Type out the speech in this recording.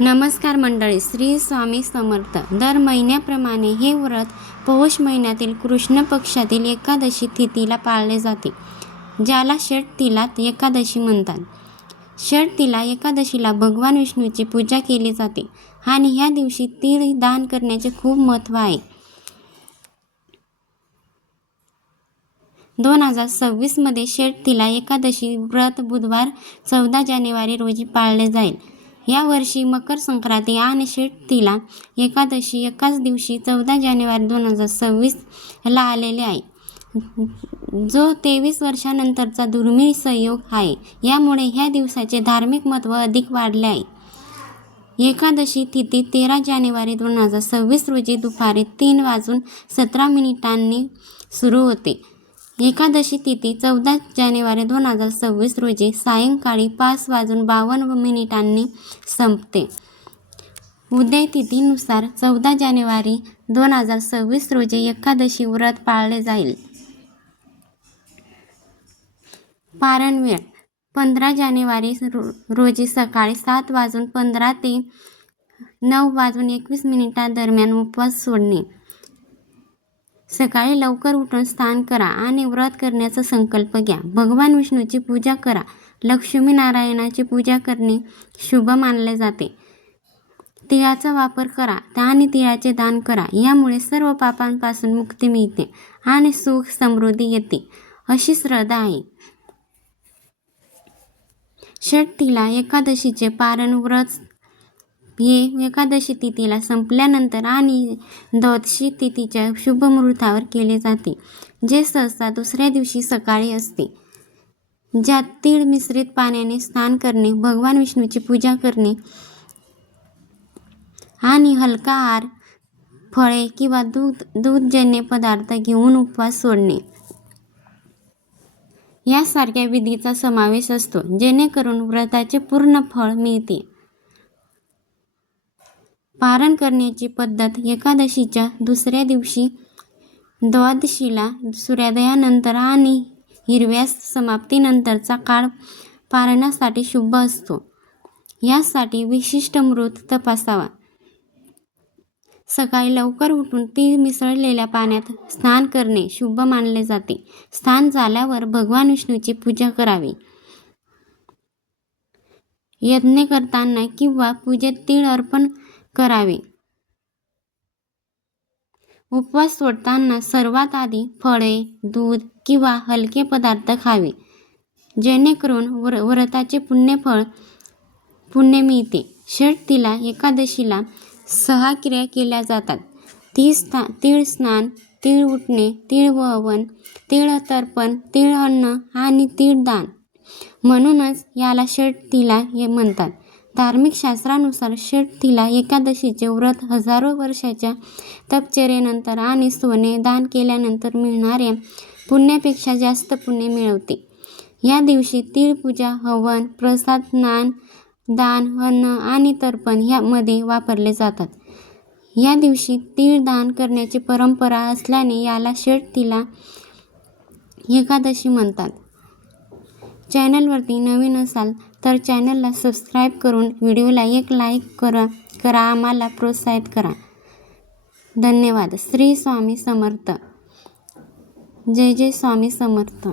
नमस्कार मंडळी, श्री स्वामी समर्थ. दर महिन्याप्रमाणे हे व्रत पौष महिन्यातील कृष्ण पक्षातील एकादशी तिथीला पाळले जाते, ज्याला षटतिला एकादशी म्हणतात. षटतिला एकादशीला भगवान विष्णूची पूजा केली जाते आणि ह्या दिवशी तीळ दान करण्याचे खूप महत्त्व आहे. 2026 मध्ये षटतिला एकादशी व्रत बुधवार 14 जानेवारी रोजी पाळले जाईल. या वर्षी मकर संक्रांती आणि षटतिला एकादशी एकाच दिवशी 14 जानेवारी 2026 ला आलेले आहे, जो 23 वर्षांनंतरचा दुर्मिळ संयोग आहे. यामुळे ह्या दिवसाचे धार्मिक महत्त्व अधिक वाढले आहे. एकादशी तिथी 13 जानेवारी 2026 रोजी दुपारी 3:17 सुरू होते. एकादशी तिथी 14 जानेवारी 2026 रोजी सायंकाळी 5:52 संपते. उदय तिथीनुसार 14 जानेवारी 2026 रोजी एकादशी व्रत पाळले जाईल. पारण वेळ 15 जानेवारी रोजी सकाळी 7:15 ते 9:21 दरम्यान उपवास सोडणे. सकाळी लवकर उठून स्नान करा आणि व्रत करण्याचा संकल्प घ्या. भगवान विष्णूची पूजा करा. लक्ष्मीनारायणाची पूजा करणे शुभ मानले जाते. तिळाचा वापर करा आणि तिळाचे दान करा. यामुळे सर्व पापांपासून मुक्ती मिळते आणि सुख समृद्धी येते, अशी श्रद्धा आहे. षटतिला एकादशीचे पारण व्रत हे एकादशी तिथीला संपल्यानंतर आणि द्वादशी तिथीच्या शुभ मुहूर्तावर केले जाते, जे सहसा दुसऱ्या दिवशी सकाळी असते. ज्यात तीळ मिश्रित पाण्याने स्नान करणे, भगवान विष्णूची पूजा करणे आणि हलका आहार, फळे किंवा दूधजन्य पदार्थ घेऊन उपवास सोडणे यासारख्या विधीचा समावेश असतो, जेणेकरून व्रताचे पूर्ण फळ मिळते. पारण करण्याची पद्धत एकादशीच्या दुसऱ्या दिवशी द्वादशीला सूर्योदयानंतर आणि हिरव्या समाप्तीनंतरचा काळ पारणासाठी शुभ असतो. यासाठी विशिष्ट मुहूर्त तपासावा. सकाळी लवकर उठून तीळ मिसळलेल्या पाण्यात स्नान करणे शुभ मानले जाते. स्नान झाल्यावर भगवान विष्णूची पूजा करावी. यज्ञ करताना किंवा पूजेत तीळ अर्पण करावे. उपवास सोडताना सर्वात आधी फळे, दूध किंवा हलके पदार्थ खावे, जेणेकरून व्रताचे पुण्य मिळते. षटतिला एकादशीला 6 क्रिया केल्या जातात. तीळ स्नान, तीळ उठणे, तीळ ववन, तीळ तर्पण, तीळ अन्न आणि तीळ दान. म्हणूनच याला षटतिला म्हणतात. धार्मिक शास्त्रानुसार षटतिला एकादशीचे व्रत हजारो वर्षाच्या तपश्चर्येनंतर आणि सोने दान केल्यानंतर मिळणाऱ्या पुण्यापेक्षा जास्त पुण्य मिळवते. या दिवशी तीळ पूजा, हवन, प्रसाद, स्नान, दान, अन्न आणि तर्पण मध्ये वापरले जातात. या दिवशी तीळ दान करण्याची परंपरा असल्याने याला षटतिला एकादशी म्हणतात. चॅनलवरती नवीन असाल तर चॅनलला सबस्क्राईब करून व्हिडिओला एक लाईक करा. आम्हाला प्रोत्साहित करा. धन्यवाद. श्री स्वामी समर्थ. जय जय स्वामी समर्थ.